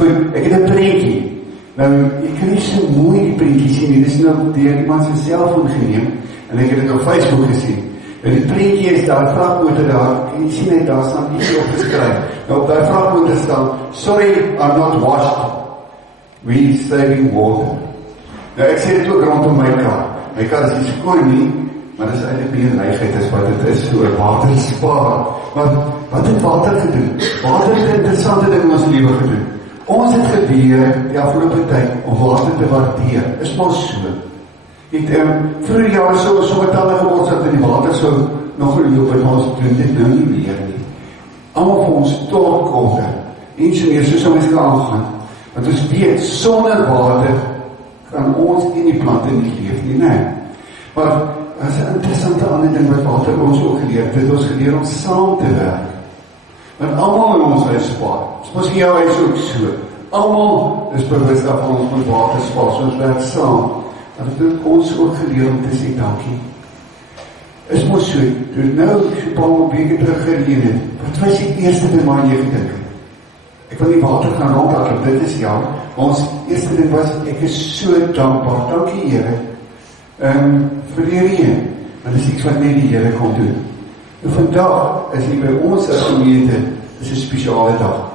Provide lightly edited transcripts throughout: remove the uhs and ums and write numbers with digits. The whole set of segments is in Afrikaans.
Goed, ek het 'n prentjie. Nou, jy kan nie so mooi die prentjie sien nie, dis nou deur iemand sy selfoon geneem, en ek het dit op Facebook gesien. En die prentjie is daar, vragmotor daar, en jy sien net, daar staan iets opgeskryf. Nou op die vragmotor staan, sorry, I'm not washed, we saving water. Nou ek sê dit ook rondom my kar. My kar is nie skoon nie, maar dit is eintlik meer neigheid as wat dit is, so water spaar. Maar wat het water gedoen? Water het 'n interessante ding in ons lewe gedoen. Ons het geleer die afgelope tyd om water te waardeer. Is maar so. Ek vroeger jare so met tande geword dat in die water so nog geloop en ons doen dit nou nie meer nie. Almal van ons tolkoppe, ingenieurs soos ons kan aangaan. Want ons weet, sonder water kan ons en die plante nie leef nie, nee. Maar as 'n interessante ander ding wat water ons ook geleer het, ons geleer om saam te werk. Want almal in ons huis spaar. Soos in jou huis ook so. Almal is bewus daarvan ons moet water spaar, so ons werk saam. Maar dit het ons ook geleer om te sê dankie. Is mos so, toe nou so paar weke terug gereën het, wat was die eerste ding waar jy gedink het? Ek wil nie water gaan rondhardloop, dit is ja. Ons eerste ding was, ek is so dankbaar, dankie Here, vir die reën, want dit is iets wat net die Here kon doen. Nou vandag is hier by ons as gemeente, is 'n spesiale dag.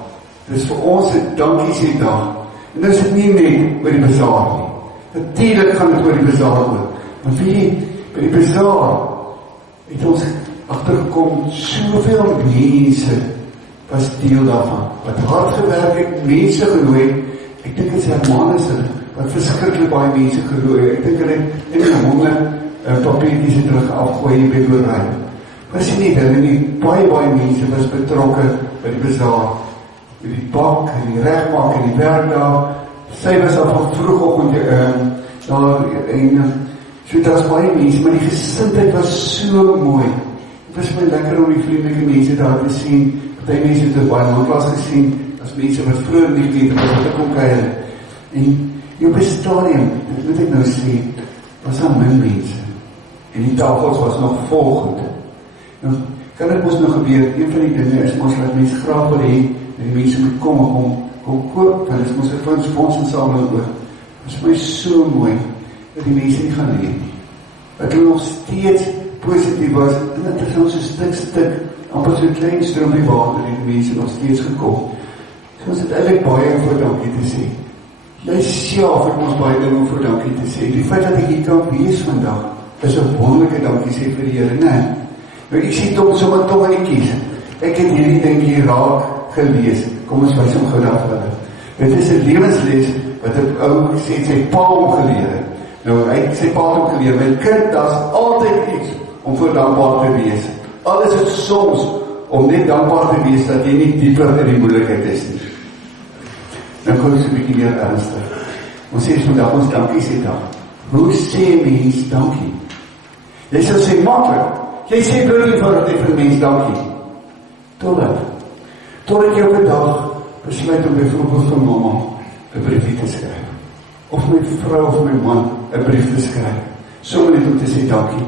Dit is vir ons 'n dankie sê dag. En dit is nie net oor die bazaar nie. Natuurlijk gaan dit oor die bazaar ook. Maar wie, by die bazaar het ons agtergekom, soveel mense was deel daarvan. Wat hard gewerk het, mense genooi. Ek dink dit is Hermanus wat verskriklik baie mense genooi. Ek dink hulle in die honderd papiertjies het terug afgooi by boerdery. Maar sien nie, hulle nie, baie mense was betrokke by die bazaar. By die bak, en die regmaak, en die werk daar. Sy was al van vroegoggend daar, en so daar was baie mense, maar die gesindheid was so mooi. Het was my lekker om die vriendelike mense daar te sien. Party mense het op baie landplaas gesien, as mense wat vroeger nie weet, wat hulle kom kuier. En op 'n stadium, dit moet ek nou sê, was daar min mense. En die tafels was nog vol goed. Nou, kan dit mos nog gebeur, een van die dinge is mos dat mense graag wil hê, en die mense moet kom koop, want dit is mos 'n fondsinsameling ook. Dit is my so mooi, dat die mense nie gaan leer nie. Dat hulle nog steeds positief was, en dat er so stuk, amper so 'n klein stroompie water, en die mense nog steeds gekom. So ons het eintlik baie om voor dankie te sê. Jy self het ons baie ding om voor dankie te sê. Die feit dat ek hier kan wees vandag, is 'n wonderlike dankie sê vir die Here, nee. Nou ek sê toch sommer tongetjies. Ek het hierdie ding hier raak gelees. Kom ons wys hom gou daar vir hulle. Dit is 'n lewensles wat 'n ou sê sy pa hom geleer het. Nou hy het sy pa hom geleer, my kind, daar's altyd iets om voor dankbaar te wees. Al is dit soms om net dankbaar te wees dat jy nie dieper in die moeilikheid is nie. Nou kom ons 'n bietjie meer ernstig. Ons sê vandag ons dankie sê dag. Hoe sê mens dankie? Jy sal sê maklik. Jy sê bloot vir mens dankie. Totdat jy op 'n dag besluit om byvoorbeeld vir mamma 'n briefie te skryf. Of my vrou of my man 'n brief te skryf. Sommer net om te sê dankie.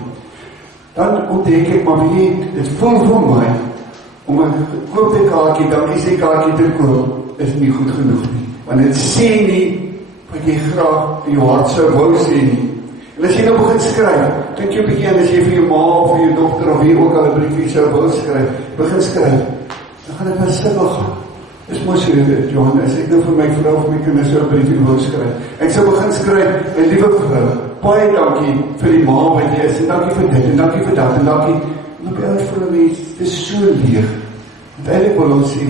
Dan ontdek ek, maar dit voel vir my om 'n koopte kaartjie, dankie sê kaartjie te koop, is nie goed genoeg nie. Want dit sê nie wat jy graag in jou hart sou wou sê nie. En as jy nou begin skryf, dink jy begin as jy vir jou ma of vir jou dogter of wie ook al 'n briefie sou wou skryf, begin skryf, dan gaan dit maar sukkel gaan. Dis mos so, Johan, as ek nou vir my vrou of my kinders so 'n briefie wou skryf, ek sou begin skryf, my liewe vrou, baie dankie vir die ma wat jy is, en dankie vir dit, en dankie vir dat, en dankie, en op die oud vir die mens, dit is so leeg. Want eintlik wil ons sê,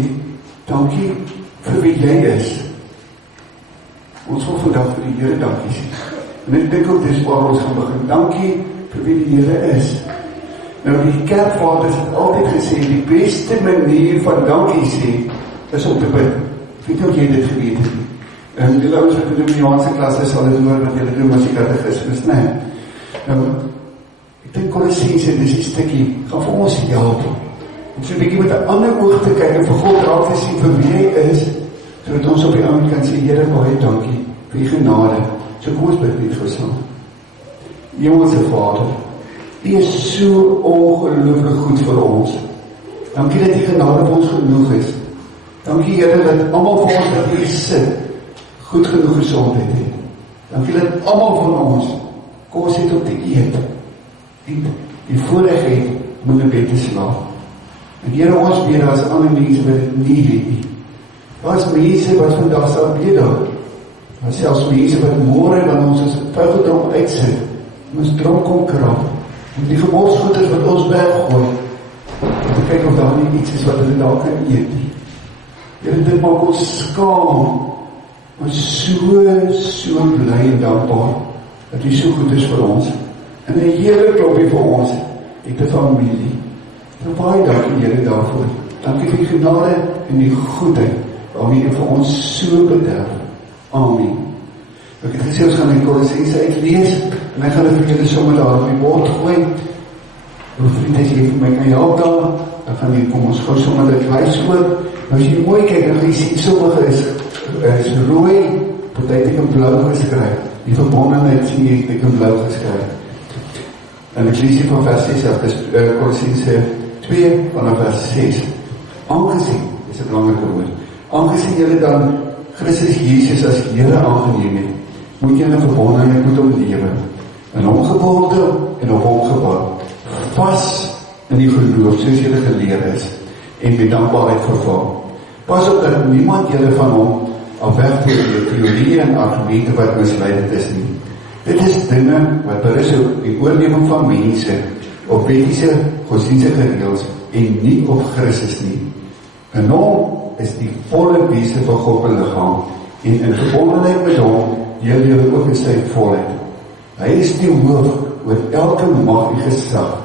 dankie vir wie jy is. Ons wil vandag vir die Here dankie sê. En ek dink ook dis waar ons gaan begin. Dankie vir wie die Here is. Nou die kerkvaders het altyd gesê, die beste manier van dankie sê, is om te bid. Ek weet nie of jy dit geweet het nie. En die ouens wat in die Johanse klasse sal dit hoor, wat julle doen as die katekismus, nee. Nou, ek dink Kolossense, dis die stukkie, gaan vir ons help. Om so 'n bietjie met 'n ander oog te kyk, en vir God raak te sien vir wie hy is, sodat ons op die aand kan sê, Here, baie dankie vir die genade. So kom ons bid net gesang. Hemelse Vader, U is so ongelooflik goed vir ons. Dankie dat die genade op ons genoeg is, Dankie Here dat almal van ons wat hier sit, goed genoeg gesondheid het. Dankie dat almal van ons kos het om te eet, die voorreg het om in 'n bed te slaap. En Here, ons weet daar is ander mense wat dit nie het nie. Daar is mense wat vandag sal bedel. Daar is selfs mense wat môre, wanneer ons ons vuigeldronk uitsit, ons dronk kom krap, en die gemorsgoeders wat ons weggooi, om te kyk of daar nie iets is wat hulle daar kan eet nie. Here, dit maak ons skaam, ons so bly en dankbaar, dat U so goed is vir ons, en 'n hele klopie vir ons, het 'n familie. En baie dankie Here daarvoor. Dankie vir die genade en die goedheid, waarmee U vir ons so bederf. Amen. Ek het gesê, ons gaan die Kolossense uitlees, en ek gaan dit vir julle sommer daar op die bord gooi. Hoe vriend, as jy vir my kan help daar, dan gaan jy, kom ons gou sommer dit wijs oor. Nou as jy mooi kyk, dan gaan jy sien, sommige is rooi, partytjie in blauw geskryf. Die verbondenheid sien jy, ek in blauw geskryf. En ek lees hier van vers 6 af, dis Kolossense 2 vanaf vers 6. Aangesien, dis 'n belangrike woord, aangesien julle dan Christus Jesus as Here aangeneem het, moet julle verbondenheid met hom lewe, in hom geboorte en op hom gebou, vas in die geloof, soos julle geleer is, en met dankbaarheid vervul. Pas op dat niemand julle van hom afwegvoer deur teorieë en argumente wat misleidend is nie. Dit is dinge wat berus op die oorlewing van mense, op wettiese godsdienstige reëls en nie op Christus nie. En hom is die volle wese van God liggaam, en in verbondenheid met hom deel julle ook in sy volheid. Hy is die hoof oor elke mag en gesag.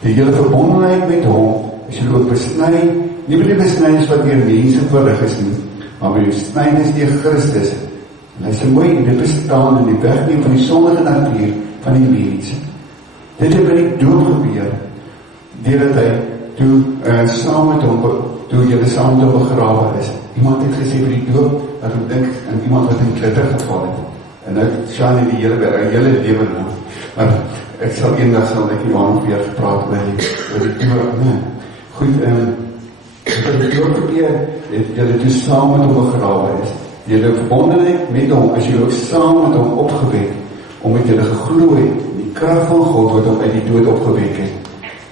Die julle verbondenheid met hom is julle ook besny, nie met die besnydings wat deur mense verrig is nie, maar met die besnydings deur Christus. En hy is mooi in die bestaan en die wegneem van die sondige natuur van die mense. Dit het by die doop gebeur, deurdat hy saam met hom, toe julle saam met hom begrawe is. Iemand het gesê by die doop, dat ek dink aan iemand wat in klitter geval het. En nou staan hy die hele lewe lang. Maar ek sal eendag ek iemand weer gepraat oor die doop. Nee. Goed, wat die doop gebeur, het julle toe saam met hom begrawe is. Julle verbondenheid met hom, as julle ook saam met hom opgewek, omdat julle geglo het, die krag van God wat hom uit die dood opgewek het.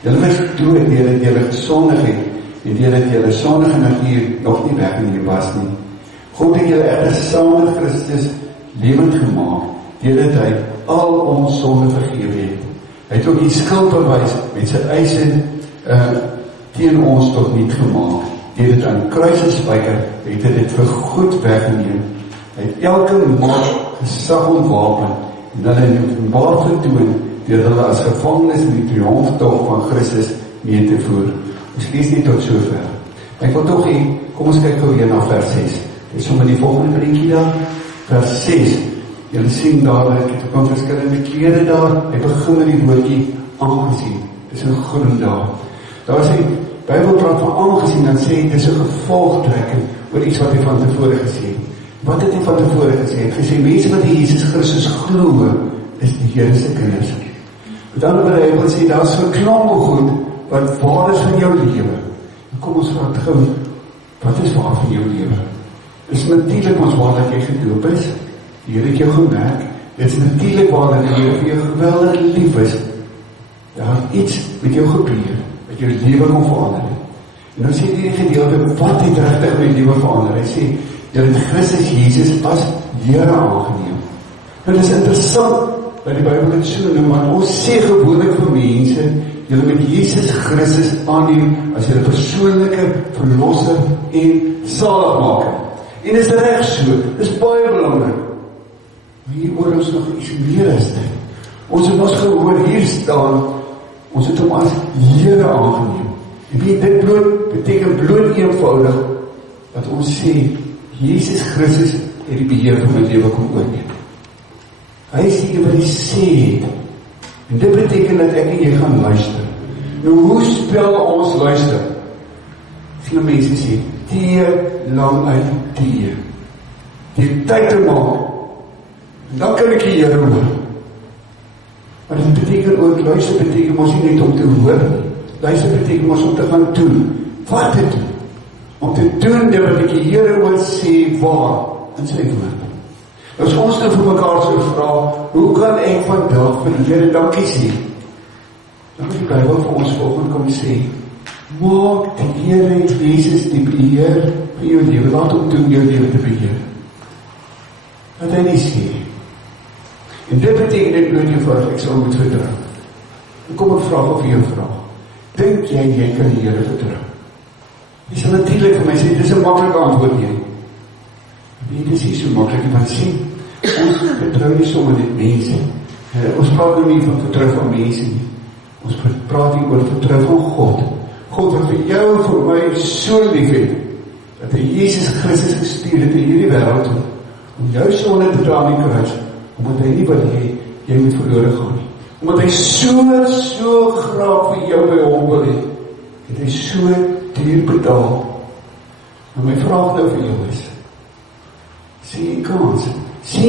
Julle was dood, deurdat julle gesondig het, en deurdat julle sondige natuur nog nie weggeneem was nie. God het julle egter saam met Christus lewend gemaak, deurdat hy al ons sonde vergewe het. Hy het ook die skuldbewys met sy eise teen ons tot niet gemaak. Deurdat aan kruis gespijker, het hy dit vir goed weggeneem. Hy het elke macht gesag ontwapen, en hulle in openbaar vertoon, deur hulle as gevangenes in die triomftog van Christus mee te voer. Ons lees nie tot sover. Ek wil toch hier, kom ons kyk gou weer na vers 6. Dit is sommer die volgende prentjie daar, vers 6. Julle sien daar, ek het ook aan verskillende kere daar, hy begin met die woordjie aangesien. Dit is 'n groen daar. Daar is die Bybel praat van aangesien, dan sê dit is 'n gevolgtrekking oor iets wat hy van tevore gesê het. Wat het hy van tevore gesê? Hy het gesê, mense wat in Jesus Christus glo, is die Here se kinders. Met ander woorde, hy wil sê, daar is 'n klomp goed wat waar is van jou lewe. Kom ons vraag gou, wat is waar van jou lewe? Is natuurlik ons waar dat jy gedoop is, die Here het jou gemerk, dit is natuurlijk waar dat die Here vir jou geweldig lief is. Daar het iets met jou gebeur, wat jou lewe kon verander. En nou sê die gedeelte, wat het regtig my lewe verander? Hy sê, jy het Christus Jesus as Here aangeneem. Nou dit is interessant, dat die Bybel dit so noem, maar ons sê gewoonlik vir mense, julle met Jesus Christus aanneem as julle persoonlike verlosser en zaligmaker. En is reg so, dis baie belangrik. Maar hier hoor ons nog iets meer as dit. Ons het ons gehoor hier staan, ons het hom as Here aangeneem. En wie dit beteken bloot eenvoudig, dat ons sê, Jesus Christus het die beheer van my lewe kom oorneem. Hy is die wat die sê het. En dit beteken dat ek en jy gaan luister. Nou hoe spel ons luister? Veel mense sê, T lang uit T. Die tyd te maak. En dan kan ek die Here hoor. Maar dit beteken ook, luister beteken ons nie net om te hoor. Luister beteken ons om te gaan doen. Wat te doen? om te doen dit wat die Here wil sê waar in sy woord. As ons nou vir mekaar so vra, hoe kan ek vandag vir die Here dankie sê? Dan moet die Bybel vir ons volgende kom sê, maak die Here Jesus die beheer vir jou lewe, laat hom doen jou lewe te beheer. Wat hy nie sê. En dit beteken dit bloot eenvoudig, ek sal moet vertrou. En kom ek vraag of jy jou vraag. Dink jy kan die Here vertrou? Jy sal natuurlijk vir my sê, dit is 'n maklike antwoord nie. Dit is nie so makkelijk, want sê, ons vertrou nie sommer net mense. Ons praat nou nie van vertrou van mense nie. Ons praat nie oor vertrou van God. God wat vir jou en vir my so lief het, dat hy Jesus Christus gestuur het in hierdie wêreld toe, om jou sonde te dra aan die kruis, omdat hy nie wil hê jy moet verlore gaan nie. Omdat hy so graag vir jou by hom wil hê, het hy so duur betaal. En my vraag nou vir jou is, sien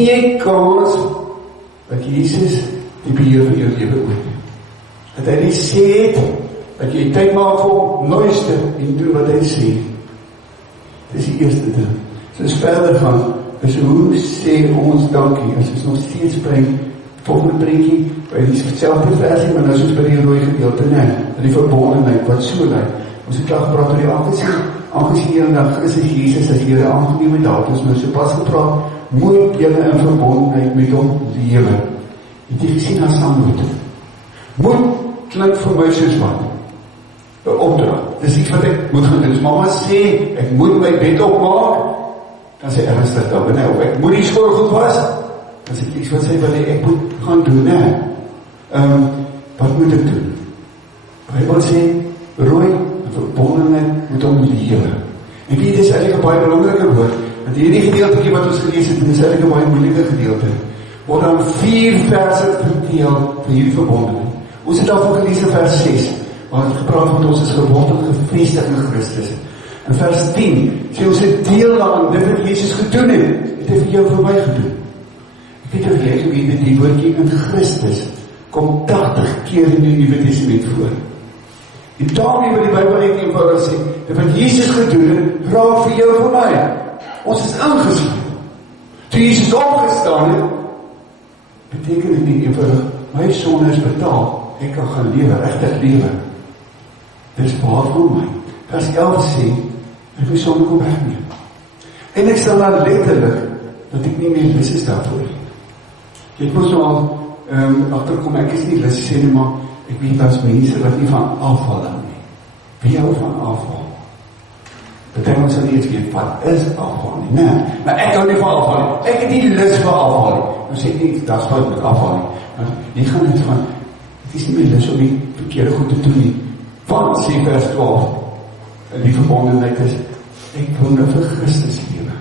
jy kans dat Jesus die beheer van jou lewe oor? Dat hy nie sê het, dat jy tyd maak vir hom, luister en doen wat hy sê. Dit is die eerste ding. Soos verder gaan, is hoe sê ons dankie, as ons nog steeds bring, volgende prentjie, by die selfde versie, maar nou soos by die rooi gedeelte, die verbondenheid, wat so lyk. Ons het al gepraat oor die aangesien jy na Christus Jesus as Here aangeneem het, daar ons nou so pas gepraat, moet julle in verbondenheid met hom lewe. Het jy gesien as saamloot? Moet klink vir my soos wat? 'n opdrag. Dis iets wat ek moet gaan doen. As mama sê, ek moet my bed opmaak, dan sê ernstig daar binne, of ek moet die skool goed was, dan sê iets wat sê, wil ek moet gaan doen, wat moet ek doen? Bybel sê, rooi, verbondenheid met hom lewe. En weet, dit is eintlik 'n baie belangrike woord, want hierdie gedeeltjie wat ons gelees het, is eintlik 'n baie moeilike gedeelte, word dan 4 verse verdeel vir hierdie verbondenheid. Ons het daarvan gelees in vers 6, waar het gepraat van ons is gebond en gevestig in Christus. In vers 10, sê ons het deel aan dit wat Jesus gedoen het hy vir jou vir my gedoen. Ek weet of jy geweet het, die woordjie in Christus kom 80 keer in die Nuwe Testament voor. En daarmee wat die Bybel net eenvoudig sê, dit wat Jesus gedoen het, raak vir jou vir my. Ons is ingesluit. Toe Jesus opgestaan het, beteken dit nie eenvoudig, my sonde is betaal, ek kan gaan lewe, regtig lewe. Dit is waar vir my. Vers 11 sê, ek wil sonde kom wegneem. En ek sal dan letterlik, dat ek nie meer lus is daarvoor. Jy moes nou al achterkom, ek is nie lus, sê nie, maar ek weet as mense wat nie van afval hou nie. Wie hou van afval? Betekent ons nie eens weet, wat is afval nie? Nee, maar ek hou nie van afval nie. Ek het nie lus vir afval nie. Nou sê ek nie, dat is fout met afval nie. Maar jy gaan net van, het is nie meer lus om die verkeerde goed te doen nie. Van sê vers 12, die verbondenheid is, ek wil nou vir Christus lewe.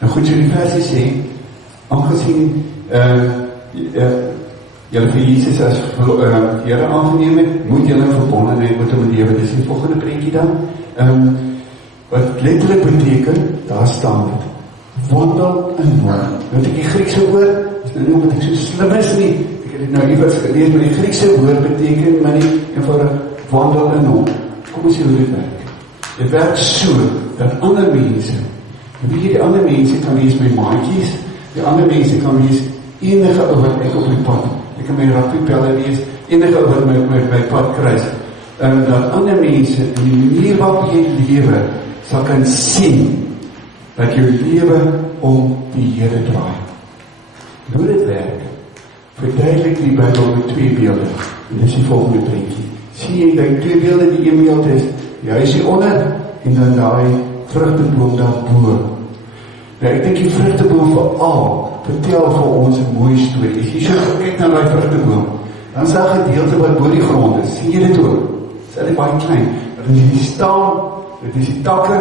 Nou goed, so die versie sê, aangesien julle vir Jesus as Here aangeneem het, moet julle verbondenheid met hom lewe. Dis die volgende prentjie dan. Wat letterlik beteken, daar staan dit, wandel in hom. Nou die Griekse woord, is nou nie omdat ek so slim is nie, ek het dit nou iewers gelees, maar die Griekse woord beteken, maar nie eenvoudig wandel in hom. Kom ons sê hoe dit werk. Dit werk so, dat ander mense, en wie die ander mense kan wees my maatjies, die ander mense kan wees enige ou wat ek op die pad, ek kan my rugbypelle wees, enige ou wat my pad kruis, dat ander mense in die manier waarop jy lewe, sal kan sien, dat jou lewe om die Here draai. Hoe dit werk, verduidelik die Bybel met 2 beelde, en dit is die volgende prentjie. Sien jy, dat 2 beelde, die 1 beeld is, die huis hier onder, en dan die vrugteboom daarbo. Nou, ek dink die vrugteboom veral, vertel vir ons 'n mooi storie. As jy so kyk na die vrugteboom, dan is daar 'n gedeelte wat bo die grond is. Sien jy dit ook? Dit is eintlik baie klein. Dit is die stam, dit is die takke,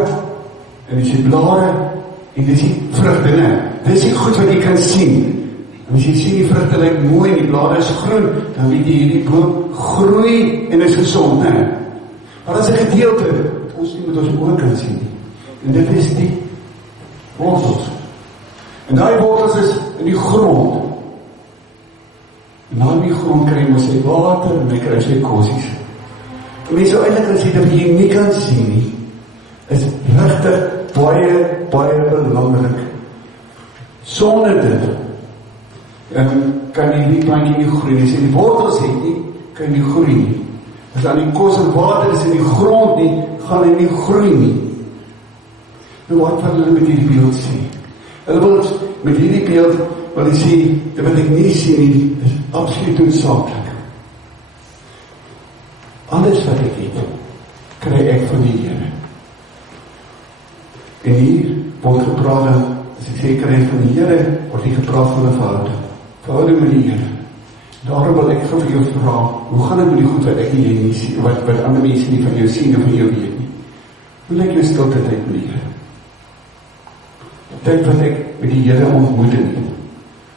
en dit is die blare, en dit is die vrugte, né? Dit is die goed wat jy kan sien. En as jy sien die vrugte lyk mooi, en die blare is groen, dan weet jy hierdie boom groei en is gesond, né? Maar dat is 'n gedeelte wat ons nie met ons oë kan sien nie. En dit is die wortels. En die wortels is in die grond. En na die grond kry jy sy water en jy kry sy kosies. En mense so eintlik kan sê dat jy nie kan sien nie, is regtig baie belangrik. Sonder dit kan die plantjie nie groei nie. As jy die wortels het nie, kan jy nie groei nie. As daar nie kos en water is in die grond nie, gaan hy nie groei nie. Nou wat wil hulle met hierdie beeld sê? Hulle wil met hierdie beeld, wil hy sê, dit wat ek nie sê nie, is absoluut noodsaaklik. Alles wat ek het, kry ek van die Here. En hier word gepraat, as ek sê kry van die Here, word hier gepraat van 'n verhouding met die Here. Daarom wil ek vir jou vra, hoe gaan dit met die goed wat ek nie sien, wat ander mense nie van jou sien of van jou weet nie? Hoe lyk jou stilte tyd met die Here? Tyd wat ek met die Here ontmoet het.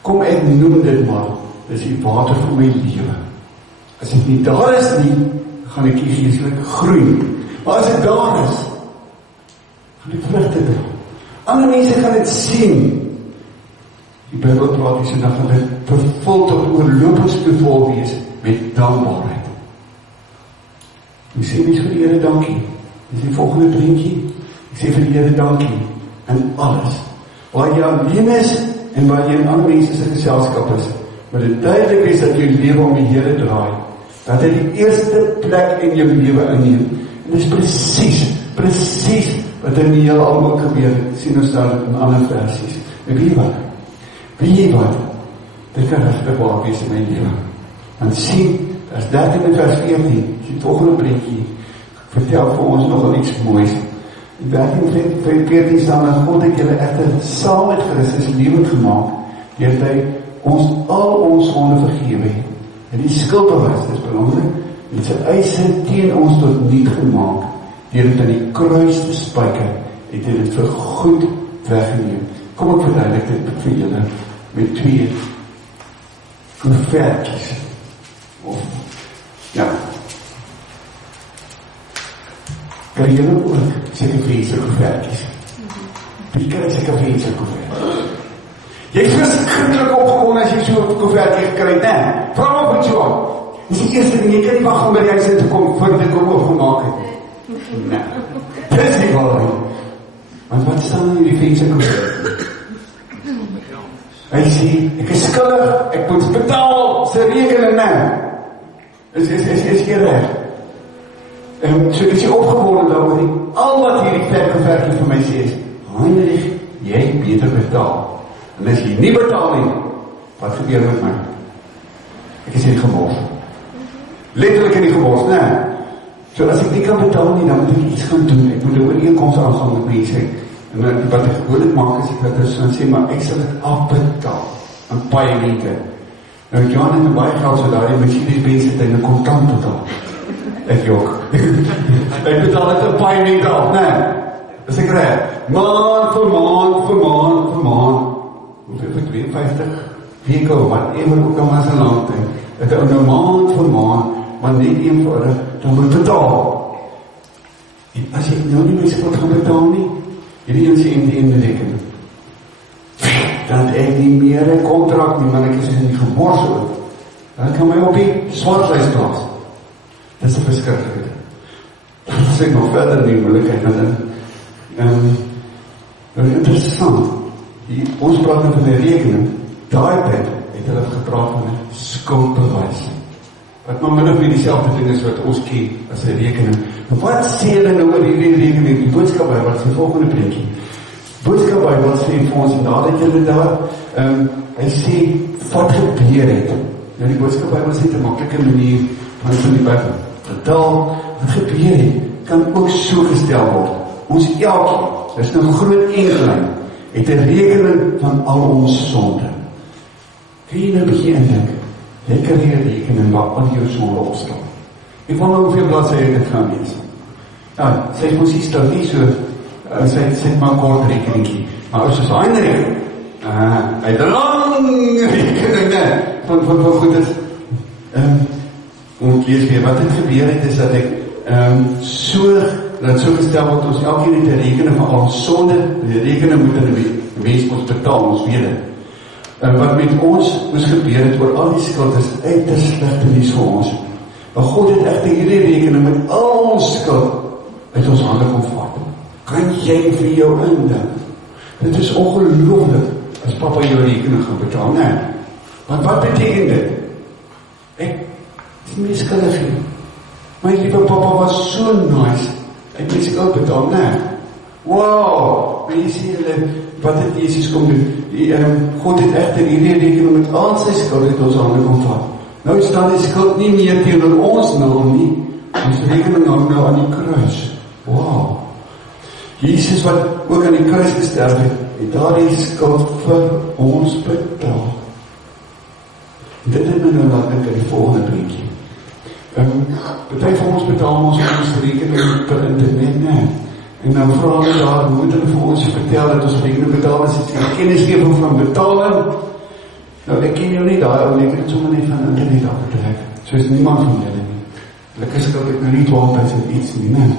Kom ek noem dit maar, dis die water van my lewe. As ek nie daar is nie, gaan ek nie geestelik groei. Maar as ek daar is, gaan ek vrugte dra. Ander mense gaan dit sien. Die Bybel praat hier so, dan gaan dit vervul tot oorlopingsbevol wees met dankbaarheid. Ek sê nie vir die Here dankie. Dis die volgende prentjie. Ek sê vir die Here dankie in alles. Waar jy alleen is en waar jy in ander mense se geselskap is, maar dit duidelik is dat jou lewe om die Here draai, dat hy die eerste plek in jou lewe inneem. En dis presies wat in die hele almal gebeur, sien ons daar in ander versies. En weet jy wat? Dit kan regtig waar wees in my lewe. Want sien, vers 13 en vers 14, die volgende prentjie, vertel vir ons nogal iets moois. In 13:14 staan dat God het julle egter saam met Christus lewend gemaak, deur hy ons al ons sonde vergewe het. En die skuldbewys, dis belangrik, en sy eise teen ons tot niet gemaak, deur dit aan die kruis te spyker, het hy dit vir goed weggeneem. Kom ek verduidelik dit vir julle met 2 konvertjies. Of, ja. Kan julle ook seker vriendse konvertjies? Wie kan seker vriendse konvertjies? Jy is verskriklik opgewonde as jy so 'n konvertjie gekry het, né? Vra maar wat jy wil. Dis die eerste ding, jy kan nie wag om by die huis in te kom voor dit kom oopgemaak het. Nee. Dis nie waar. Want wat staan in die vriendse konvertjie? Hy sê, ek is skuldig, ek moet betaal sy rekening nou. Is jy reg? So is jy opgewonde daaroor, al wat hierdie verkeer vir my sê is, Heinrich, jy beter betaal. En as jy nie betaal nie, wat gebeur met my? Ek is in gemors. Letterlik in die gemors, nee. So as ek nie kan betaal nie, dan moet ek iets gaan doen. Ek moet 'n ooreenkoms aangaan met mense. En wat ek gewoonlik maak is, ek wat is, dan sê, maar ek sal dit afbetaal aan paaimente. Nou, Jan het baie geld, so daar die Mercedes-Benz het in 'n kontant betaal. Ek jok. Ek betaal het 'n paaimente af, nee. Is ek reg? Maand vir maand. Hoeveel 52 weke, whatever ook al maar so lank tyd. Ek ou nou maand vir maand, maar net eenvoudig, dan moet betaal. En as jy nou nie mense wat gaan betaal nie, hierdie ons in rekening. Dan het ek nie meer 'n kontrak nie, maar ek is in die gemors ook. Dan kan my op die swartlys plaas. Dit is 'n verskriklike ding. Dan sê ek nog verder nie moeilikheid met interessant. Ons praat van 'n rekening. Daai tyd het hulle gepraat van 'n skuldbewys. Wat maar min of meer dieselfde ding is wat ons ken as 'n rekening. Maar wat sê hulle nou oor hierdie rekening? Die boodskap by wat is die volgende prentjie? Boodskap by wat sê vir ons en nadat julle daar, hy sê wat gebeur het. Nou die boodskap by wat sê te maklike manier van die Bybel vertaal, wat gebeur het, kan ook so gestel word. Ons elkeen, dis nou groot en klein, het 'n rekening van al ons sonde. Kun jy nou begin indink? Jy kan hier 'n rekening waar al jou sonde opstaan. Ek wonder hoeveel bladsye dit gaan wees. Ja, sê mos is dit nie so, sê maar kort rekeningkie. Maar as jy Heinrich, hy het 'n lang rekening van goedes. Moet lees weer, wat het gebeur het is dat ek dat so gestel word, ons elkeen het 'n rekening van al sonde, die rekening moet in die mens ons betaal, ons weet het. Wat met ons moes gebeur het, oor al die skuld is uiters slegte nuus vir ons. Maar God het egter hierdie rekening met al ons skuld uit ons hande kom vat. Kan jy vir jou indink? Dit is ongelooflik as papa jou rekening gaan betaal, nee. Want wat beteken dit? Ek is nie skuldig nie. My liewe papa was so nice, ek het my skuld betaal, nee. Wow, en jy sê hulle, wat het Jesus kom doen? God het echter hierdie rekening met al sy skuld het ons hande kom vat. Nou staan die skuld nie meer teenoor ons naam nie, ons rekening hang nou aan die kruis. Wow. Jesus wat ook aan die kruis gesterf het daar die skuld vir ons betaal. Dit het my nou laat dink aan die volgende prentjie. Party van ons betaal ons rekening per internet, nee. En dan vra hulle daar, moet hulle vir ons vertel dat ons rekening betaal is, die kennisgeving van betaling. Nou, ek ken jou nie daar, ek het het sommer net van internet afgetrek. Soos niemand van julle nie. Gelukkig skuld ek nou nie 12.000 iets nie, nee.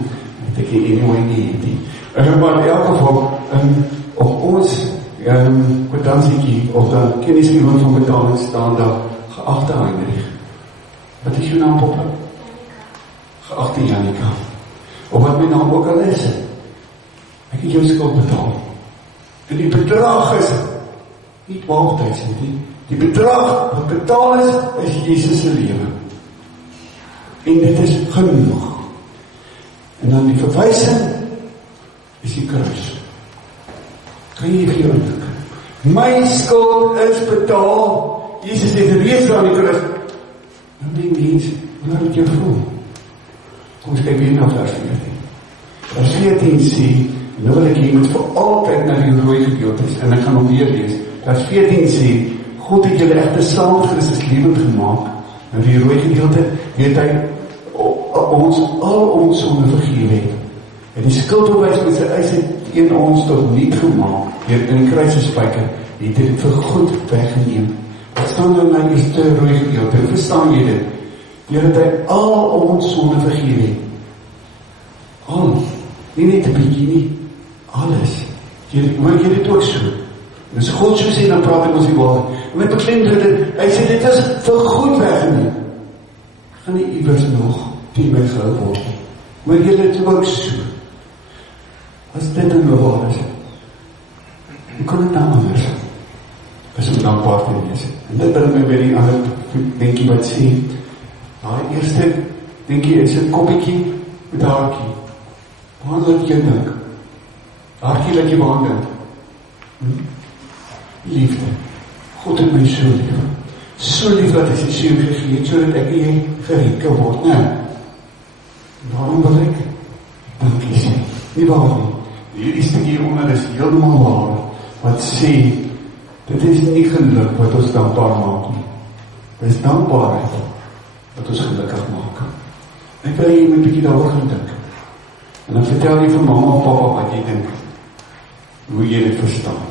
Ek het anyway nie. Maar in elk geval, op ons kwitansietjie, of dan kennisgeving van betaling staan daar, geachte Heinrich. Wat is jou naam, papa? Geachte Janika. Of wat my naam ook al is. Ek het jou skuld betaal. En die bedrag is nie 12.000 nie. Die bedrag wat betaal is Jesus se lewe. En dit is genoeg. En dan die verwysing is die kruis. Kan jy vir jou indink? My skuld is betaal. Jesus het reeds aan die kruis. Nou die mens, hoe het jy voel? Kom ons kyk weer na vers 14. Vers 14 sê, en nou wil ek hier moet vir altyd na die rooi gedeeltes, en ek gaan hom weer lees. Vers 14 sê, God het julle echte saam met Christus lewend gemaak. Nou die rooi gedeelte, weet hy, ons al ons sonde vergewe het. En die skuldbewys met sy eis het teen ons tot niet gemaak, deur in die kruis gespijker, het dit vir goed weggeneem. Wat staan nou my eerste rooi gedeelte? Verstaan jy dit? Deurdat hy al ons sonde vergewe het. Al. Nie net 'n bietjie nie. Alles. Maar jy dit ook so. En as God so sê, dan praat ek ons die waarheid. En met beklemtoon, hy sê dit is vir goed weggeneem. Gaan nie iewers nog teen my gehou word nie. Maar jy dit ook so. As dit dan nou waar is, hoe kan het dan anders? As om dankbaar te wees. En dit bring my by die ander denkie wat sê, die eerste denkie is 'n koppietjie met haartjie. Waar laat jy dink? Haartjie laat jy waar dink? Liefde. God het my so lief. So lief dat hy sy seun gegee het, sodat ek nie gered kan word, nee. Daarom wil ek dankie sê. Nie waar nie. Hierdie stuk hieronder is heeltemal waar, wat sê, dit is nie geluk wat ons dankbaar maak nie. Dit is dankbaarheid wat ons gelukkig maak. Ek wil jy my bietjie daaroor gaan dink. En dan vertel jy vir mamma of papa wat jy dink. Hoe jy dit verstaan.